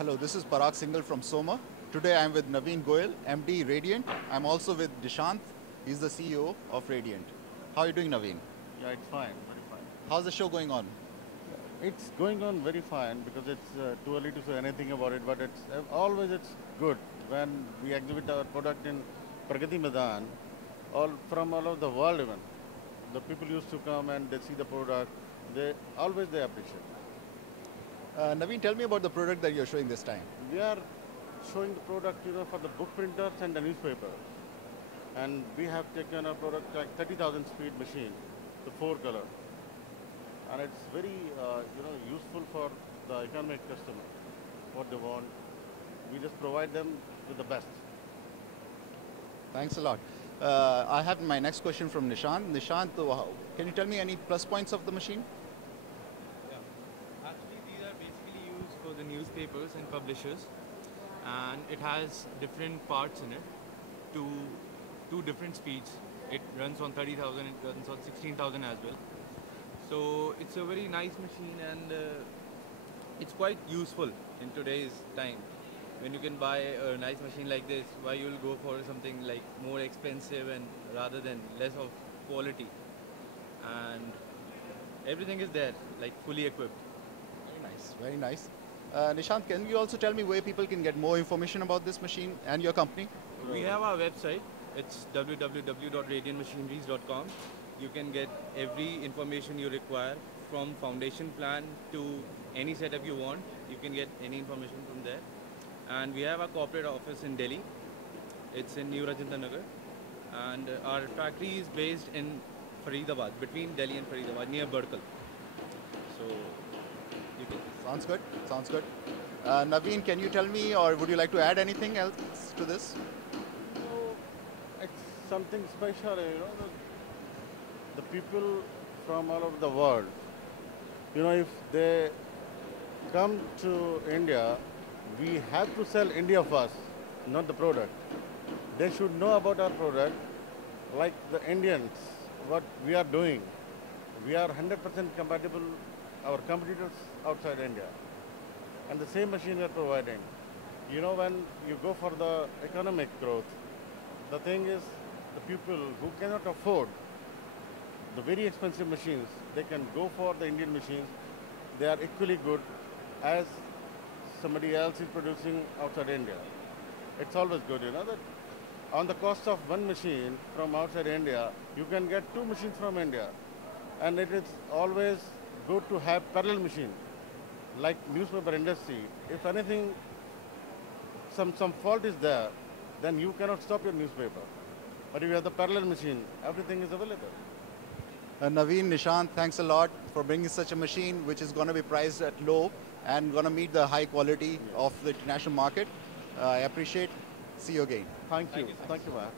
Hello, this is Parag Singhal from Soma. Today I'm with Naveen Goyal, MD Radiant. I'm also with Dishant. He's the CEO of Radiant. How are you doing, Naveen? Yeah, it's fine, very fine. How's the show going on? It's going on very fine because it's too early to say anything about it, but it's always it's good when we exhibit our product in Pragati Maidan, all over the world even. The people used to come and they see the product. They appreciate. Naveen, tell me about the product that you're showing this time. We are showing the product, for the book printers and the newspaper, and we have taken a product like 30,000 speed machine, the 4-color. And it's very useful for the economic customer, what they want. We just provide them with the best. Thanks a lot. I have my next question from Nishant. Nishant, can you tell me any plus points of the machine? Yeah. Actually, these are basically used for the newspapers and publishers, and it has different parts in it, two different speeds. It runs on 30,000, it runs on 16,000 as well. So it's a very nice machine, and it's quite useful in today's time. When you can buy a nice machine like this, why you'll go for something like more expensive and rather than less of quality. And everything is there, like fully equipped. Very nice, very nice. Nishant, can you also tell me where people can get more information about this machine and your company? We have our website. It's www.radiantmachineries.com. You can get every information you require, from foundation plan to any setup you want. You can get any information from there. And we have a corporate office in Delhi. It's in New Rajendra Nagar. And our factory is based in Faridabad, between Delhi and Faridabad, near Badkal. So you can. Sounds good, sounds good. Naveen, can you tell me, or would you like to add anything else to this? So it's something special, the people from all over the world, if they come to India, we have to sell India first, not the product. They should know about our product, like the Indians, what we are doing. We are 100% compatible, our competitors outside India. And the same machine we are providing. When you go for the economic growth, the thing is, the people who cannot afford the very expensive machines, they can go for the Indian machines. They are equally good as somebody else is producing outside India. It's always good, that on the cost of one machine from outside India, you can get two machines from India. And it is always good to have parallel machine, like newspaper industry. If anything, some fault is there, then you cannot stop your newspaper. But if you have the parallel machine, everything is available. Naveen, Nishant, thanks a lot for bringing such a machine which is going to be priced at low and going to meet the high quality of the international market. I appreciate. See you again. Thank you. Thank you, man.